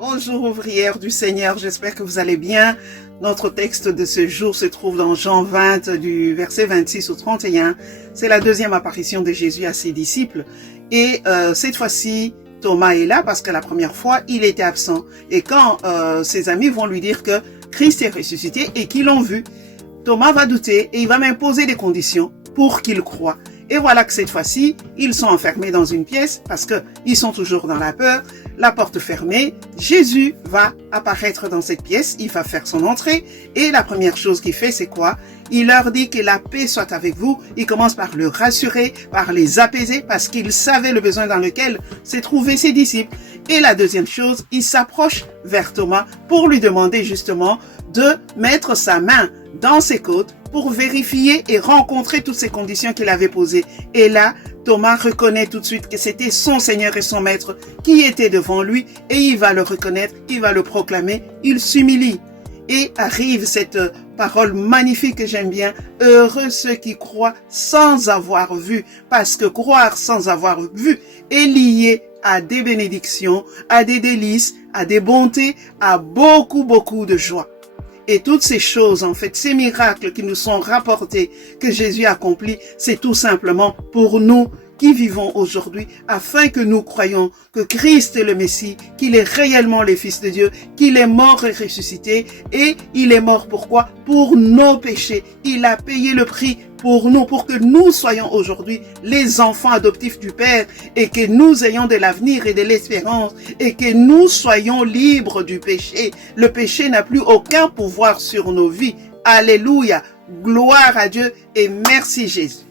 Bonjour ouvrières du Seigneur, j'espère que vous allez bien. Notre texte de ce jour se trouve dans Jean 20 du verset 26 au 31. C'est la deuxième apparition de Jésus à ses disciples. Et cette fois-ci, Thomas est là parce que la première fois, il était absent. Et quand ses amis vont lui dire que Christ est ressuscité et qu'ils l'ont vu, Thomas va douter et il va m'imposer des conditions pour qu'il croie. Et voilà que cette fois-ci, ils sont enfermés dans une pièce parce qu'ils sont toujours dans la peur, la porte fermée. Jésus va apparaître dans cette pièce, il va faire son entrée et la première chose qu'il fait, c'est quoi? Il leur dit que la paix soit avec vous. Il commence par le rassurer, par les apaiser parce qu'il savait le besoin dans lequel se trouvaient ses disciples. Et la deuxième chose, il s'approche vers Thomas pour lui demander justement de mettre sa main dans ses côtes pour vérifier et rencontrer toutes ces conditions qu'il avait posées. Et là, Thomas reconnaît tout de suite que c'était son Seigneur et son Maître qui était devant lui et il va le reconnaître, il va le proclamer, il s'humilie. Et arrive cette parole magnifique que j'aime bien, heureux ceux qui croient sans avoir vu, parce que croire sans avoir vu est lié à des bénédictions, à des délices, à des bontés, à beaucoup de joie. Et toutes ces choses, en fait, ces miracles qui nous sont rapportés, que Jésus accomplit, c'est tout simplement pour nous qui vivons aujourd'hui, afin que nous croyions que Christ est le Messie, qu'il est réellement le Fils de Dieu, qu'il est mort et ressuscité, et il est mort pourquoi? Pour nos péchés. Il a payé le prix pour nous, pour que nous soyons aujourd'hui les enfants adoptifs du Père, et que nous ayons de l'avenir et de l'espérance, et que nous soyons libres du péché. Le péché n'a plus aucun pouvoir sur nos vies. Alléluia, gloire à Dieu, et merci Jésus.